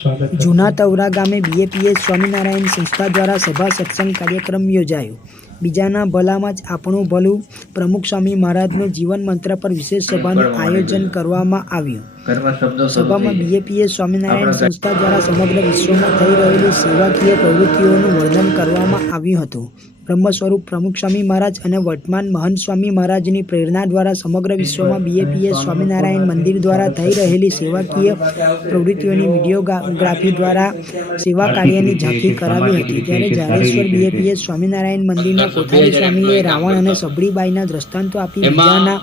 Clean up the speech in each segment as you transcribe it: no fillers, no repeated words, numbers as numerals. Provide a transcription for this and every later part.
જૂના તવરા ગામે બીએપીએસ સ્વામિનારાયણ સંસ્થા દ્વારા સભા સત્સંગ કાર્યક્રમ યોજાયો. બીજાના ભલામાં જ આપણું ભલું પ્રમુખ સ્વામી મહારાજનું જીવન મંત્ર પર વિશેષ સભાનું આયોજન કરવામાં આવ્યું. સભામાં બીએપીએસ સ્વામિનારાયણ સંસ્થા દ્વારા સમગ્ર વિશ્વમાં થઈ રહેલી સેવાકીય પ્રવૃત્તિઓનું વર્ણન કરવામાં આવ્યું હતું. બ્રહ્મ સ્વરૂપ પ્રમુખ સ્વામી મહારાજ અને વર્તમાન મહંત સ્વામી મહારાજની પ્રેરણા દ્વારા સમગ્ર વિશ્વમાં બીએપીએસ સ્વામિનારાયણ મંદિર દ્વારા થઈ રહેલી સેવાકીય પ્રવૃત્તિઓની વિડીયોગ્રાફી દ્વારા સેવા કાર્યની ઝાંખી કરાવી હતી. ત્યારે જાડેશ્વર બીએપીએસ સ્વામિનારાયણ મંદિરના કોઠારી સ્વામીએ રાવણ અને સબરીબાઈના દ્રષ્ટાંતો આપી બીજાના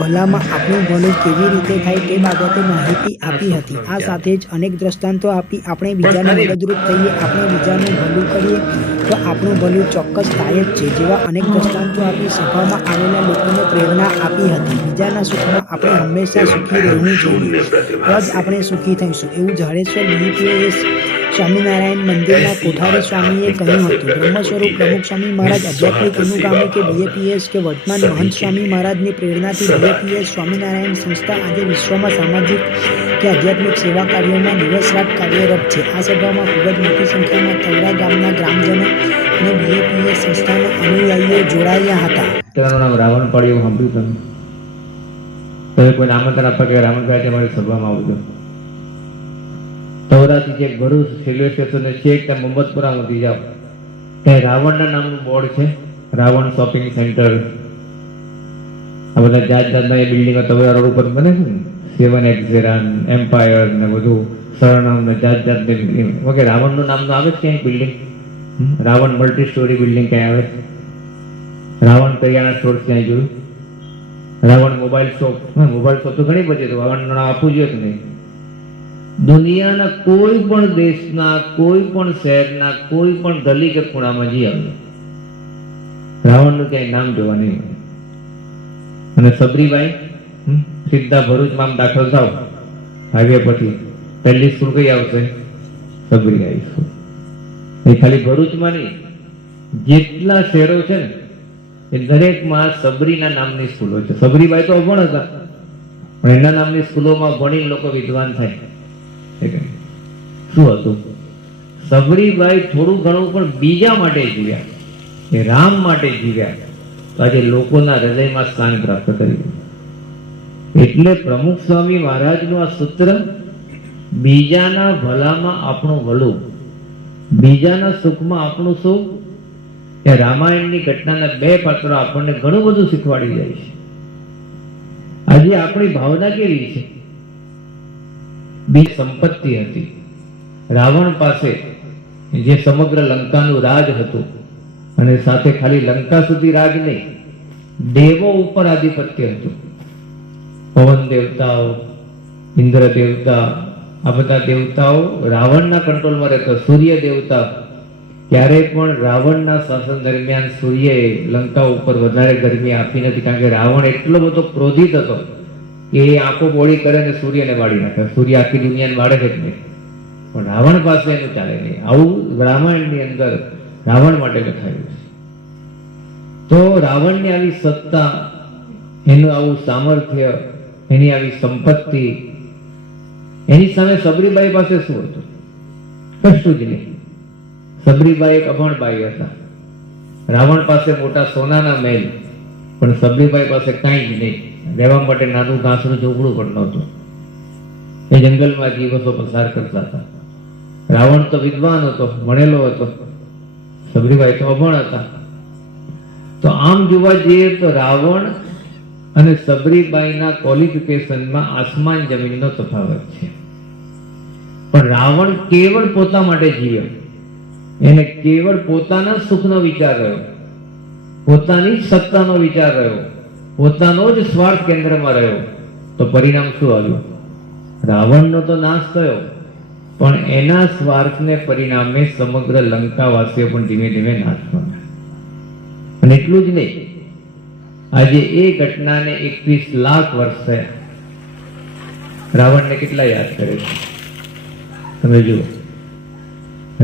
ભલામાં આપણું ભલું કેવી રીતે થાય તે બાબતે માહિતી આપી હતી. આ સાથે જ અનેક દ્રષ્ટાંતો આપી આપણે બીજાને મદદરૂપ થઈએ, આપણે બીજાનું ભલું કરીએ તો આપણું ભલું ચોક્કસ થાય જ છે જેવા અનેક દ્રષ્ટાંતો આપી સભામાં આવેલા લોકોને પ્રેરણા આપી હતી. બીજાના સુખમાં આપણે હંમેશા સુખી રહેવું જોઈએ, તો જ આપણે સુખી થઈશું એવું જાડેશ્વર બીએપીએસ સ્વામિનારાયણ મંદિરના કોઠારી સ્વામીએ કહ્યું હતું. બ્રહ્મ સ્વરૂપ પ્રમુખ સ્વામી મહારાજ આધ્યાત્મિક અનુગામી કે બીએપીએસ કે વર્તમાન મહંત સ્વામી મહારાજની પ્રેરણાથી બીએપીએસ સ્વામિનારાયણ સંસ્થા આજે વિશ્વમાં સામાજિક કે આધ્યાત્મિક સેવા કાર્યોમાં દિવસ રાત કાર્યરત છે. આ સભામાં ખૂબ જ મોટી સંખ્યામાં તવરા ગામના ગ્રામજનો અને બીએપીએસ સંસ્થાના અનુયાયીઓ જોડાયા હતા. તેનું નામ રાવણ પડ્યું સાંભળ્યું તમે કોઈ આમંત્રણ આપવા કે રાવણભાઈ અમારી સભામાં આવજો. તવરાથી જે ભરૂચ રેલવે સ્ટેશન છે ત્યાં મોહમ્મદપુરા સુધી જાઓ ત્યાં રાવણના નામનું બોર્ડ છે. રાવણ શોપિંગ સેન્ટર, આ બધા જાત જાતના એ બિલ્ડિંગો તવરા રોડ ઉપર બને છે ને, 7X એમ્પાયર ને બધું સરનામ ને જાત જાતની બિલ્ડિંગ વગેરે રાવણનું નામનું આવે છે ક્યાંય building. Ravan multi story building ક્યાં આવે છે? રાવણ કરિયાણા સ્ટોર ક્યાંય જોયું? રાવણ મોબાઈલ શોપ તો ઘણી બધી રાવણનું નામ આપવું જોઈએ કે નહીં? દુનિયાના કોઈ પણ દેશના કોઈ પણ શહેરના કોઈ પણ ગલી કે ખૂણામાં જઈ આવ્યું રાવણનું ક્યાંય નામ જોવા નહીં મળે. અને સબરીબાઈ સીધા ભરૂચમાં આમ દાખલ થાવ હાઈવે પરથી પહેલી સ્કૂલ કઈ આવશે? સબરીબાઈ સ્કૂલ. એ ખાલી ભરૂચમાં નહીં, જેટલા શહેરો છે ને એ દરેકમાં સબરીના નામની સ્કૂલો છે. સબરીબાઈ તો અભણ હતા પણ એના નામની સ્કૂલોમાં ભણી લોકો વિદ્વાન થાય. શું હતું? સબરીબાઈ થોડું ઘણું પણ બીજા માટે જીવ્યા, એ રામ માટે જીવ્યા, તો આજે લોકોના હૃદયમાં સ્થાન પ્રાપ્ત કર્યું. એટલે પ્રમુખ સ્વામી મહારાજનું આ સૂત્ર, બીજાના ભલામાં આપણું ભલું, બીજાના સુખમાં આપણું સુખ, એ રામાયણની ઘટનાના બે પાત્રો આપણને ઘણું બધું શીખવાડી જાય છે. આજે આપણી ભાવના કેવી છે? બી સંપત્તિ હતી. રાવણ પાસે જે સમગ્ર લંકાનું રાજ હતું અને સાથે ખાલી લંકા સુધી રાજ નહીં, દેવો ઉપર આધિપત્ય હતું. પવન દેવતાઓ, ઇન્દ્ર દેવતા, આ બધા દેવતાઓ રાવણના કંટ્રોલમાં રહેતા. સૂર્ય દેવતા, ક્યારેય પણ રાવણના શાસન દરમિયાન સૂર્યએ લંકા ઉપર વધારે ગરમી આપી નથી, કારણ કે રાવણ એટલો બધો ક્રોધિત હતો એ આંખો બોળી કરે ને સૂર્યને વાળી નાખે. સૂર્ય આખી દુનિયાને વાળે છે જ નહીં, પણ રાવણ પાસે એનું ચાલે નહીં. આવું રામાયણની અંદર રાવણ માટે લખાયું છે. તો રાવણની આવી સત્તા, એનું આવું સામર્થ્ય, એની આવી સંપત્તિ, એની સામે સબરીબાઈ પાસે શું હતું? કશું જ નહીં. સબરીબાઈ એક અભણ બાઈ હતા. રાવણ પાસે મોટા સોનાના મહેલ, પણ સબરીબાઈ પાસે કાંઈ જ નહીં. રહેવા માટે નાનું ઘાસનું ઝૂંપડું પણ નહોતું. એ જંગલમાં દિવસો પસાર કરતા હતા. રાવણ તો વિદ્વાન હતો, ભણેલો હતો, સબરીબાઈ તો અભણ હતા. તો આમ જોવા જઈએ તો રાવણ અને સબરીબાઈના ક્વોલિફિકેશનમાં આસમાન જમીનનો તફાવત છે. પણ રાવણ કેવળ પોતા માટે જીવ્યો, એને કેવળ પોતાના સુખનો વિચાર રહ્યો, પોતાની જ સત્તાનો વિચાર રહ્યો, પોતાનો જ સ્વાર્થ કેન્દ્રમાં રહ્યો. તો પરિણામ શું આવ્યું? રાવણનો તો નાશ થયો, પણ એના સ્વાર્થને પરિણામે સમગ્ર લંકાવાસીઓ પણ ધીમે ધીમે નાશ પામ્યા. અને એટલું જ નહીં, આજે એ ઘટનાને 21 લાખ વર્ષ થયા. રાવણને કેટલા યાદ કરે છે તમે જુઓ.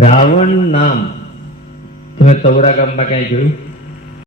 રાવણ નામ તમે તવરા ગામમાં ક્યાંય જોયું?